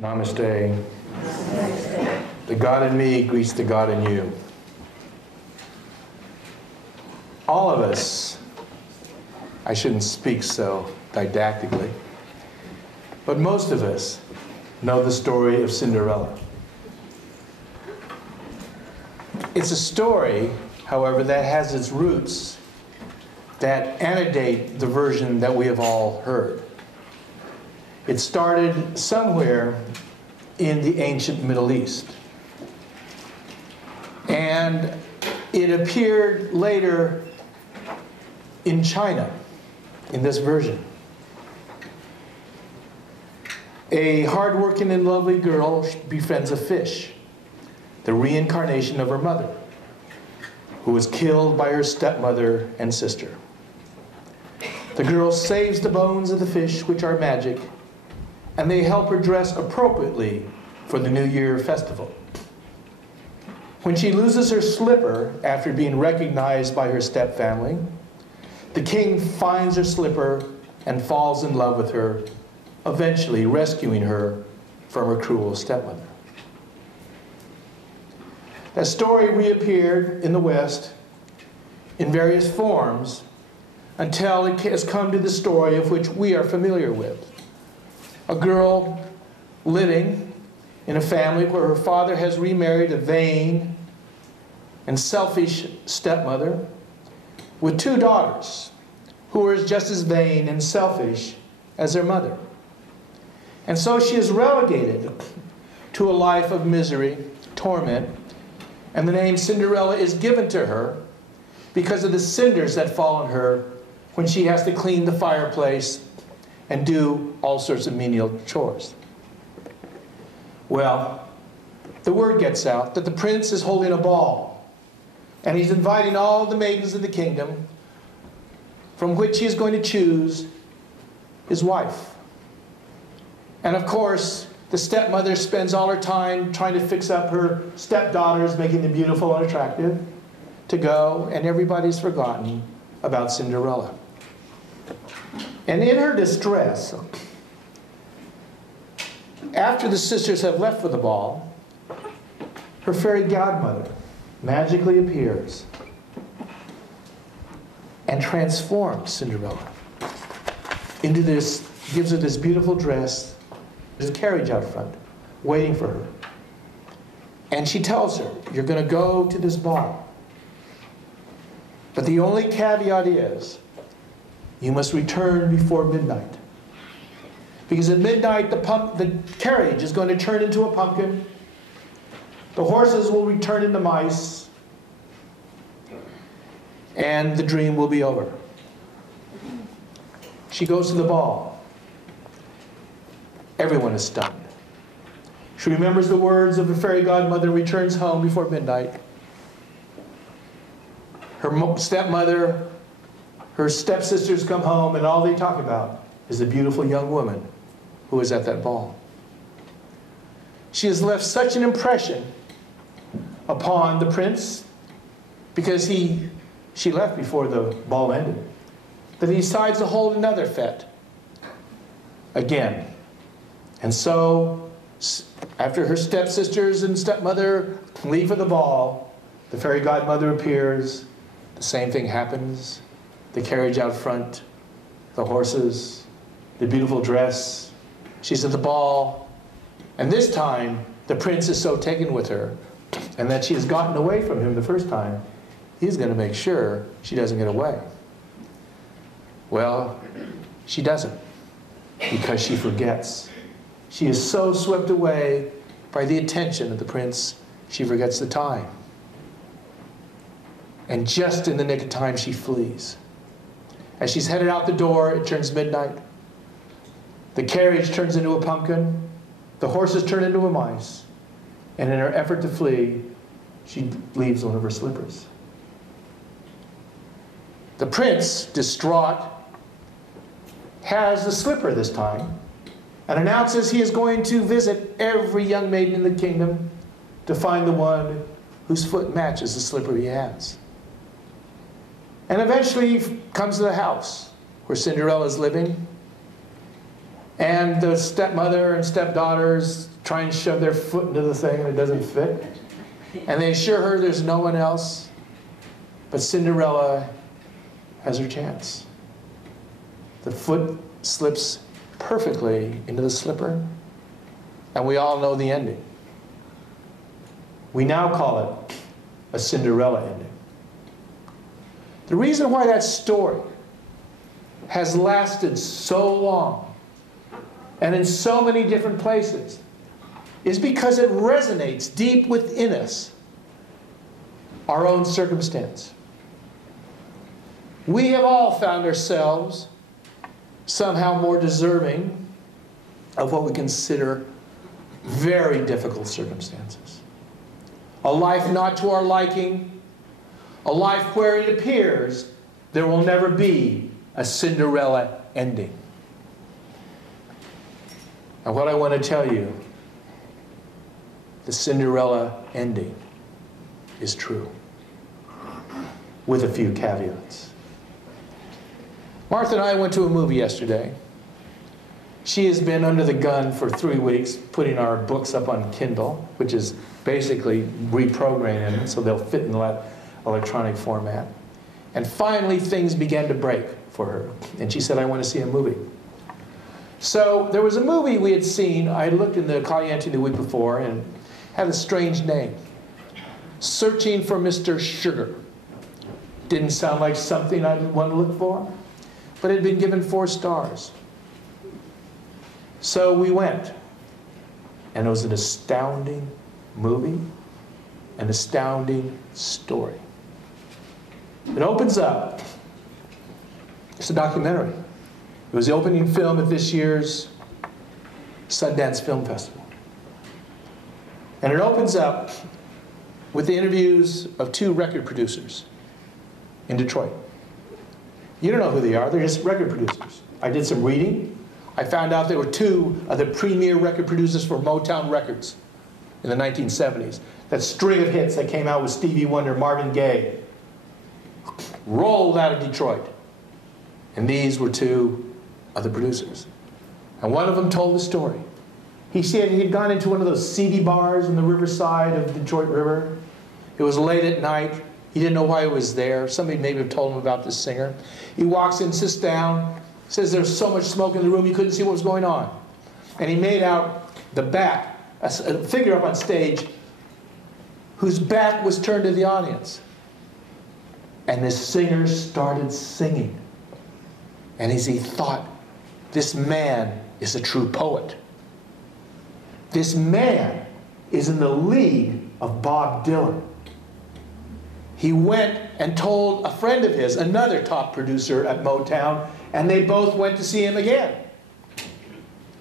Namaste. The God in me greets the God in you. All of us, I shouldn't speak so didactically, but most of us know the story of Cinderella. It's a story, however, that has its roots that antedate the version that we have all heard. It started somewhere in the ancient Middle East. And it appeared later in China, in this version. A hard-working and lovely girl befriends a fish, the reincarnation of her mother, who was killed by her stepmother and sister. The girl saves the bones of the fish, which are magic, and they help her dress appropriately for the New Year festival. When she loses her slipper after being recognized by her stepfamily, the king finds her slipper and falls in love with her, eventually rescuing her from her cruel stepmother. That story reappeared in the West in various forms until it has come to the story of which we are familiar with. A girl living in a family where her father has remarried a vain and selfish stepmother with two daughters who are just as vain and selfish as their mother. And so she is relegated to a life of misery, torment, and the name Cinderella is given to her because of the cinders that fall on her when she has to clean the fireplace and do all sorts of menial chores. Well, the word gets out that the prince is holding a ball, and he's inviting all the maidens of the kingdom, from which he is going to choose his wife. And of course, the stepmother spends all her time trying to fix up her stepdaughters, making them beautiful and attractive to go, and everybody's forgotten about Cinderella. And in her distress, after the sisters have left for the ball, her fairy godmother magically appears and transforms Cinderella into this, gives her this beautiful dress. There's a carriage out front waiting for her. And she tells her, you're going to go to this ball. But the only caveat is, you must return before midnight. Because at midnight, the carriage is going to turn into a pumpkin. The horses will return into mice. And the dream will be over. She goes to the ball. Everyone is stunned. She remembers the words of the fairy godmother, returns home before midnight. Her stepmother, her stepsisters come home, and all they talk about is the beautiful young woman who was at that ball. She has left such an impression upon the prince, because she left before the ball ended, that he decides to hold another fete again. And so, after her stepsisters and stepmother leave for the ball, the fairy godmother appears. The same thing happens. The carriage out front, the horses, the beautiful dress. She's at the ball. And this time, the prince is so taken with her, and that she has gotten away from him the first time, he's going to make sure she doesn't get away. Well, she doesn't, because she forgets. She is so swept away by the attention of the prince, she forgets the time. And just in the nick of time, she flees. As she's headed out the door, it turns midnight. The carriage turns into a pumpkin. The horses turn into a mice. And in her effort to flee, she leaves one of her slippers. The prince, distraught, has the slipper this time, and announces he is going to visit every young maiden in the kingdom to find the one whose foot matches the slipper he has. And eventually he comes to the house where Cinderella is living, And the stepmother and stepdaughters try and shove their foot into the thing and it doesn't fit. And they assure her there's no one else. But Cinderella has her chance. The foot slips perfectly into the slipper. And we all know the ending. We now call it a Cinderella ending. The reason why that story has lasted so long and in so many different places is because it resonates deep within us, our own circumstance. We have all found ourselves somehow more deserving of what we consider very difficult circumstances. A life not to our liking, a life where it appears there will never be a Cinderella ending. And what I want to tell you, the Cinderella ending is true, with a few caveats. Martha and I went to a movie yesterday. She has been under the gun for 3 weeks putting our books up on Kindle, which is basically reprogramming them so they'll fit in that electronic format. And finally things began to break for her. And she said, I want to see a movie. So there was a movie we had seen. I had looked in the Caliente the week before and had a strange name. Searching for Mr. Sugar. Didn't sound like something I'd want to look for, but it had been given 4 stars. So we went, and it was an astounding movie, an astounding story. It opens up, it's a documentary. It was the opening film at this year's Sundance Film Festival. And it opens up with the interviews of 2 record producers in Detroit. You don't know who they are, they're just record producers. I did some reading. I found out there were 2 of the premier record producers for Motown Records in the 1970s. That string of hits that came out with Stevie Wonder, Marvin Gaye, rolled out of Detroit. And these were 2 of the producers. And one of them told the story. He said he had gone into one of those seedy bars on the riverside of the Detroit River. It was late at night. He didn't know why he was there. Somebody maybe have told him about this singer. He walks in, sits down, says there's so much smoke in the room he couldn't see what was going on. And he made out the back, a figure up on stage whose back was turned to the audience. And this singer started singing. And as he thought, this man is a true poet. This man is in the league of Bob Dylan. He went and told a friend of his, another top producer at Motown, and they both went to see him again.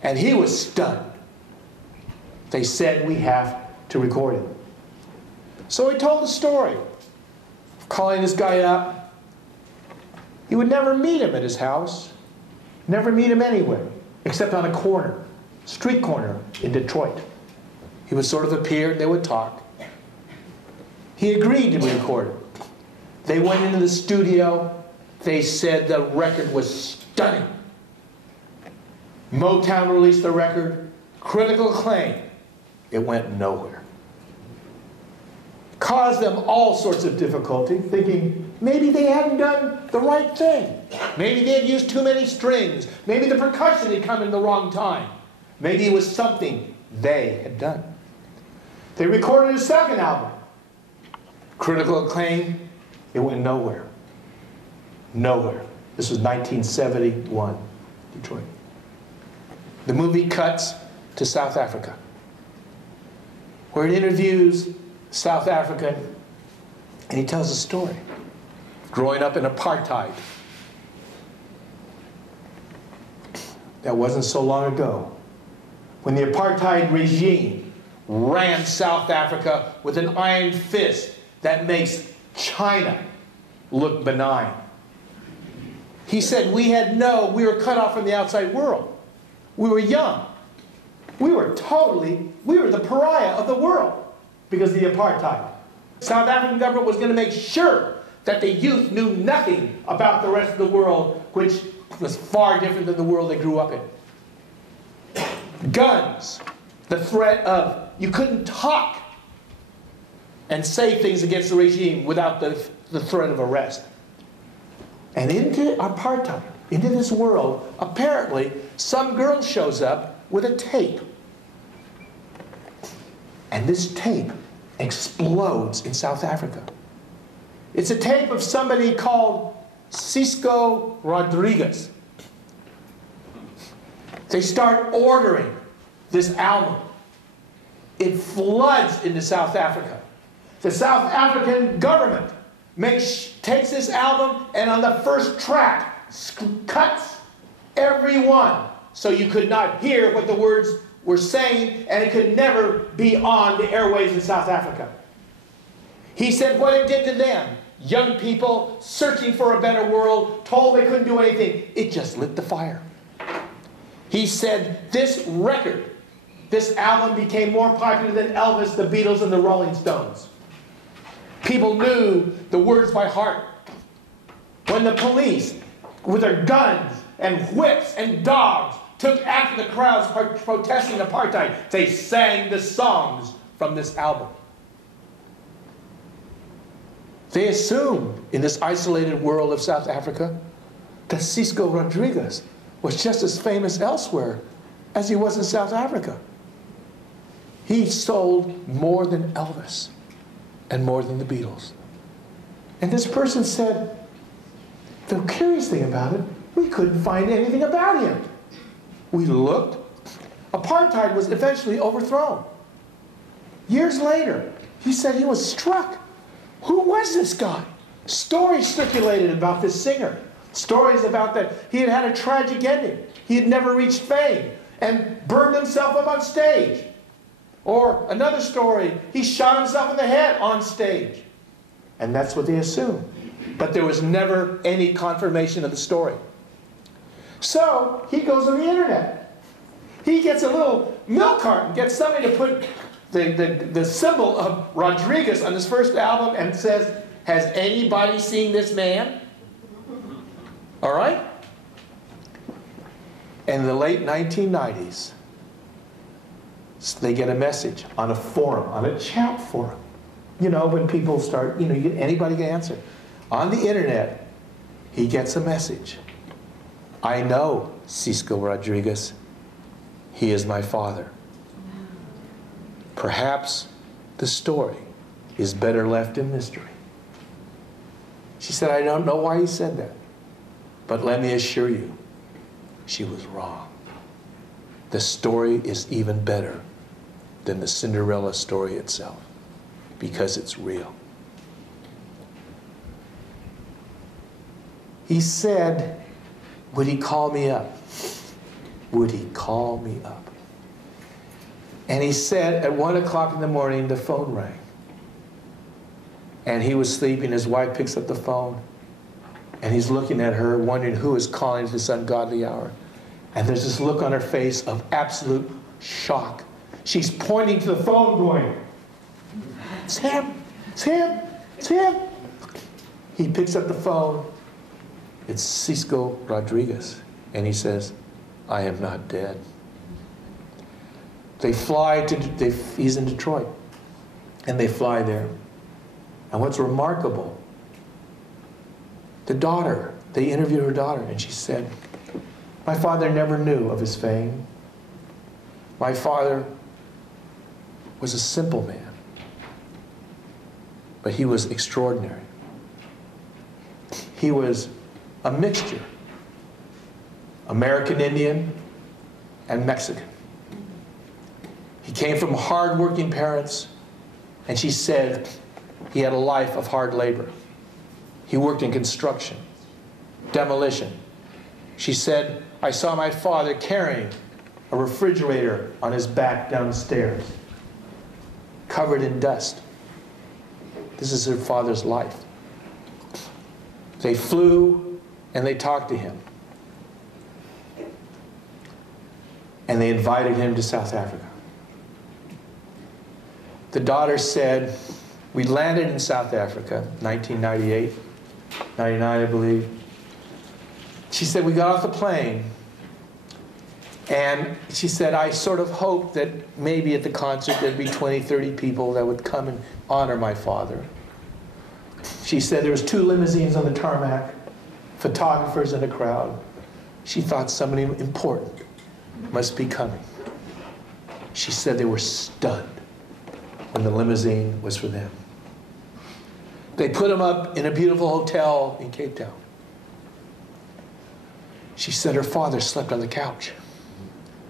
And he was stunned. They said, we have to record it. So he told the story, calling this guy up. He would never meet him at his house, never meet him anywhere, except on a corner, street corner in Detroit. He would sort of appear, and they would talk. He agreed to be recorded. They went into the studio. They said the record was stunning. Motown released the record, critical acclaim. It went nowhere. Caused them all sorts of difficulty, thinking maybe they hadn't done the right thing. Maybe they had used too many strings. Maybe the percussion had come in the wrong time. Maybe it was something they had done. They recorded a second album. Critical acclaim, it went nowhere. Nowhere. This was 1971, Detroit. The movie cuts to South Africa, where it interviews South African, and he tells a story. Growing up in apartheid. That wasn't so long ago, when the apartheid regime ran South Africa with an iron fist that makes China look benign. He said we were cut off from the outside world. We were young. We were the pariah of the world because of the apartheid. South African government was going to make sure that the youth knew nothing about the rest of the world, which was far different than the world they grew up in. guns, the threat of you couldn't talk and say things against the regime without the threat of arrest. And into apartheid, into this world, apparently some girl shows up with a tape. And this tape explodes in South Africa. It's a tape of somebody called Sixto Rodriguez. They start ordering this album. It floods into South Africa. The South African government takes this album and on the first track cuts every one so you could not hear what the words were saying, and it could never be on the airwaves in South Africa. He said what it did to them, young people searching for a better world, told they couldn't do anything, it just lit the fire. He said this record, this album became more popular than Elvis, the Beatles, and the Rolling Stones. People knew the words by heart. When the police, with their guns and whips and dogs, took after the crowds protesting apartheid, they sang the songs from this album. They assumed in this isolated world of South Africa that Sixto Rodriguez was just as famous elsewhere as he was in South Africa. He sold more than Elvis and more than the Beatles. And this person said, the curious thing about it, we couldn't find anything about him. We looked. Apartheid was eventually overthrown. Years later, he said he was struck. Who was this guy? Stories circulated about this singer. Stories about that he had had a tragic ending. He had never reached fame and burned himself up on stage. Or another story, he shot himself in the head on stage. And that's what they assumed. But there was never any confirmation of the story. So he goes on the internet. He gets a little milk carton, gets somebody to put the symbol of Rodriguez on his first album and says, has anybody seen this man? All right? In the late 1990s, they get a message on a forum, on a chat forum. You know, when people start, you know, anybody can answer. On the internet, he gets a message. I know Sixto Rodriguez. He is my father. Perhaps the story is better left in mystery. She said, I don't know why he said that. But let me assure you, she was wrong. The story is even better than the Cinderella story itself, because it's real. He said, would he call me up? Would he call me up? And he said at 1 o'clock in the morning, the phone rang. And he was sleeping, his wife picks up the phone, and he's looking at her, wondering who is calling at this ungodly hour. And there's this look on her face of absolute shock. She's pointing to the phone going, it's him, it's him, it's him. He picks up the phone. It's Sixto Rodriguez. And he says, I am not dead. They fly to, he's in Detroit. And they fly there. And what's remarkable, the daughter, they interviewed her daughter, and she said, my father never knew of his fame. My father was a simple man, but he was extraordinary. He was a mixture, American Indian and Mexican. He came from hard-working parents, and she said he had a life of hard labor. He worked in construction, demolition. She said, I saw my father carrying a refrigerator on his back downstairs, covered in dust. This is her father's life. They flew and they talked to him. And they invited him to South Africa. The daughter said, we landed in South Africa, 1998, 99, I believe. She said, we got off the plane, And she said, I sort of hoped that maybe at the concert there'd be 20, 30 people that would come and honor my father. She said there was 2 limousines on the tarmac, photographers in a crowd. She thought somebody important must be coming. She said they were stunned when the limousine was for them. They put him up in a beautiful hotel in Cape Town. She said her father slept on the couch.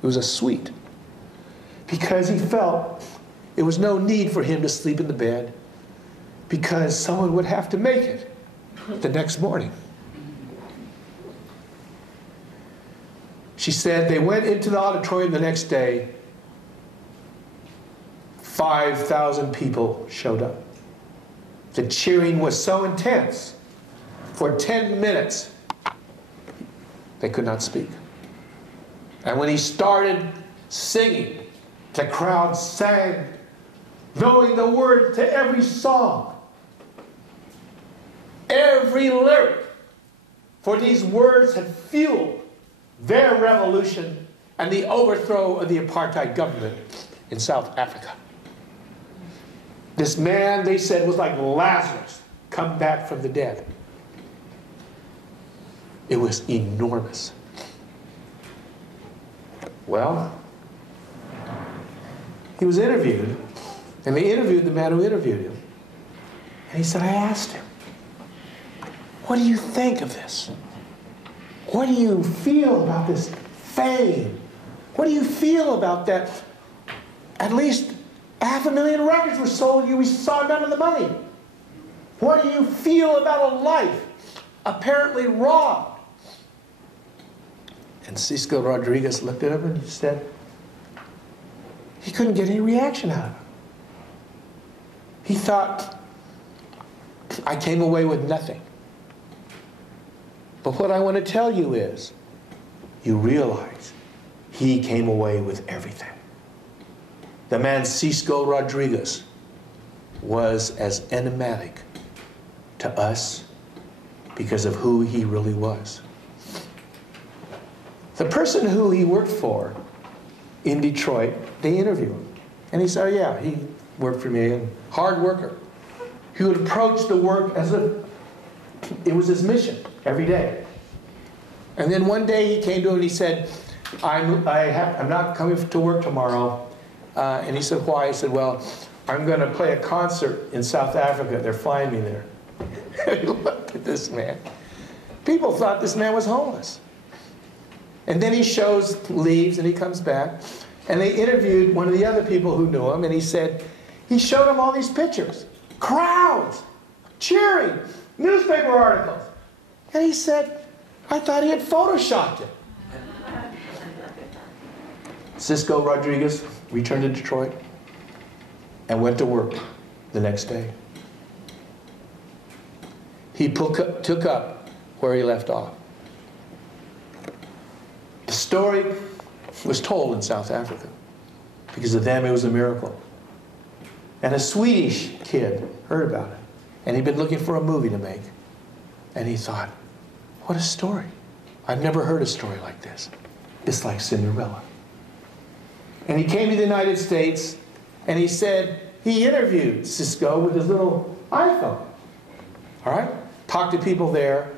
It was a suite, because he felt there was no need for him to sleep in the bed, because someone would have to make it the next morning. She said they went into the auditorium the next day. 5,000 people showed up. The cheering was so intense, for 10 minutes, they could not speak. And when he started singing, the crowd sang, knowing the words to every song, every lyric, for these words had fueled their revolution and the overthrow of the apartheid government in South Africa. This man, they said, was like Lazarus come back from the dead. It was enormous. Well, he was interviewed, and they interviewed the man who interviewed him. And he said, I asked him, what do you think of this? What do you feel about this fame? What do you feel about that? At least 500,000 records were sold, we saw none of the money. What do you feel about a life apparently robbed? And Sixto Rodriguez looked at him and he said, he couldn't get any reaction out of him. He thought, I came away with nothing. But what I want to tell you is, you realize he came away with everything. The man Sixto Rodriguez was as enigmatic to us because of who he really was. The person who he worked for in Detroit, they interviewed him. And he said, oh, yeah, he worked for me, and hard worker. He would approach the work as if it was his mission every day. And then one day he came to him and he said, I'm not coming to work tomorrow. And he said, why? He said, well, I'm going to play a concert in South Africa. They're flying me there. He looked at this man. People thought this man was homeless. And then he leaves, and he comes back. And they interviewed one of the other people who knew him, and he said, he showed him all these pictures. Crowds, cheering, newspaper articles. And he said, I thought he had photoshopped it. Sixto Rodriguez returned to Detroit and went to work the next day. He took up where he left off. The story was told in South Africa. Because of them, it was a miracle. And a Swedish kid heard about it. And he'd been looking for a movie to make. And he thought, what a story. I've never heard a story like this. It's like Cinderella. And he came to the United States, and he said, he interviewed Sixto with his little iPhone. All right? Talked to people there.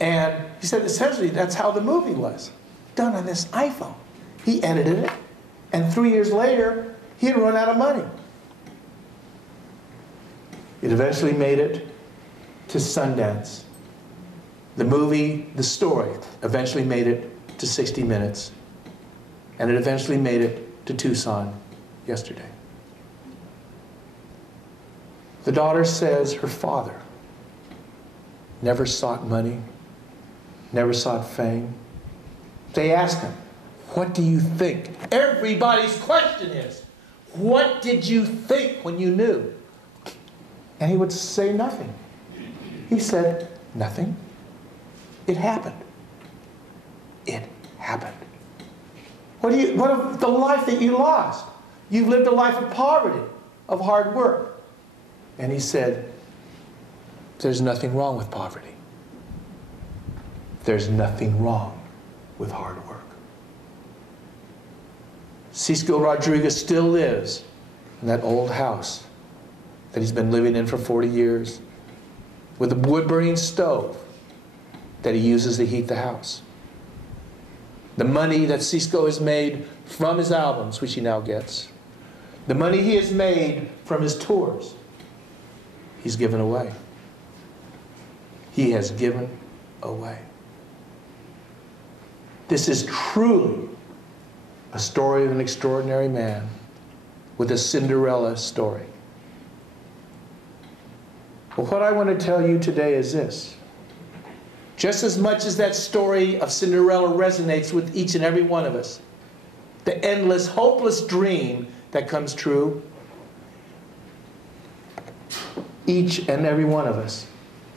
And he said, essentially, that's how the movie was. Done on this iPhone. He edited it. And 3 years later, he had run out of money. It eventually made it to Sundance. The movie, the story, eventually made it to 60 Minutes. And it eventually made it to Tucson yesterday. The daughter says her father never sought money, never sought fame. They asked him, what do you think? Everybody's question is, what did you think when you knew? And he would say nothing. He said, nothing. It happened. It happened. What of the life that you lost? You've lived a life of poverty, of hard work. And he said, there's nothing wrong with poverty. There's nothing wrong with hard work. Sixto Rodriguez still lives in that old house that he's been living in for 40 years with a wood-burning stove that he uses to heat the house. The money that Sixto has made from his albums, which he now gets, the money he has made from his tours, he's given away. He has given away. This is truly a story of an extraordinary man with a Cinderella story. But what I want to tell you today is this. Just as much as that story of Cinderella resonates with each and every one of us, the endless, hopeless dream that comes true, each and every one of us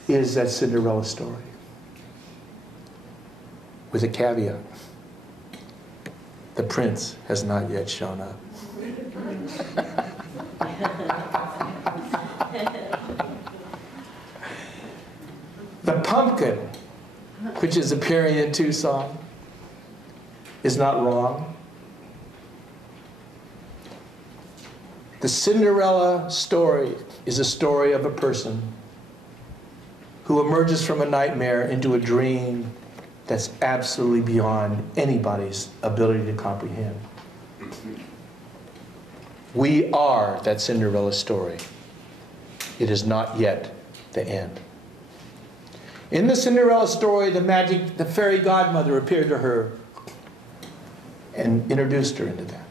is that Cinderella story. With a caveat. The prince has not yet shown up. The pumpkin, which is appearing in Tucson, is not wrong. The Cinderella story is a story of a person who emerges from a nightmare into a dream that's absolutely beyond anybody's ability to comprehend. We are that Cinderella story. It is not yet the end. In the Cinderella story, the fairy godmother appeared to her and introduced her into that.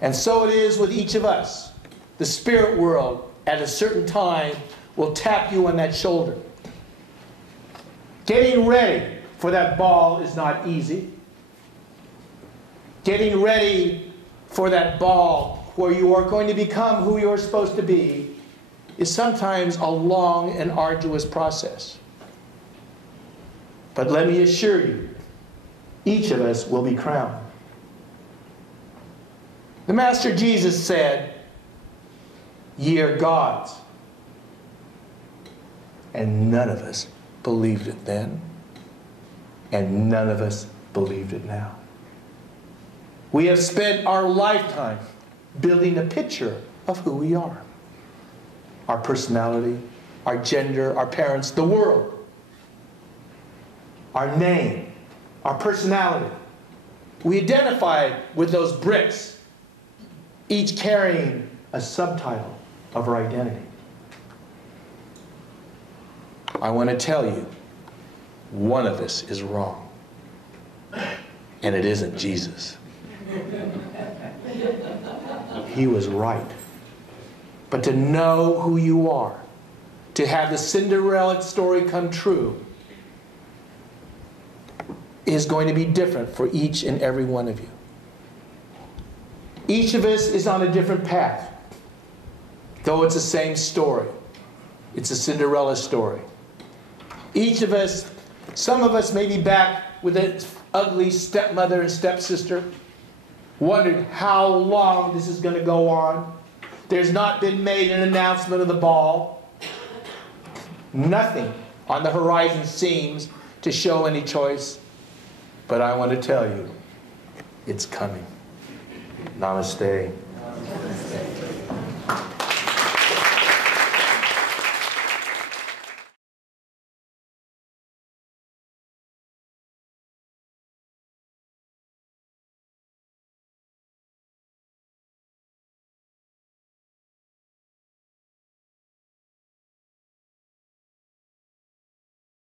And so it is with each of us. The spirit world, at a certain time, will tap you on that shoulder. Getting ready for that ball is not easy. Getting ready for that ball where you are going to become who you're supposed to be is sometimes a long and arduous process. But let me assure you, each of us will be crowned. The Master Jesus said, "Ye are gods." And none of us believed it then, and none of us believed it now. We have spent our lifetime building a picture of who we are. Our personality, our gender, our parents, the world. Our name, our personality. We identify with those bricks, each carrying a subtitle of our identity. I want to tell you, one of us is wrong, and it isn't Jesus. He was right. But to know who you are, to have the Cinderella story come true, is going to be different for each and every one of you. Each of us is on a different path. Though it's the same story. It's a Cinderella story. Each of us, some of us may be back with an ugly stepmother and stepsister, wondering how long this is going to go on. There's not been made an announcement of the ball. Nothing on the horizon seems to show any choice. But I want to tell you, it's coming. Namaste.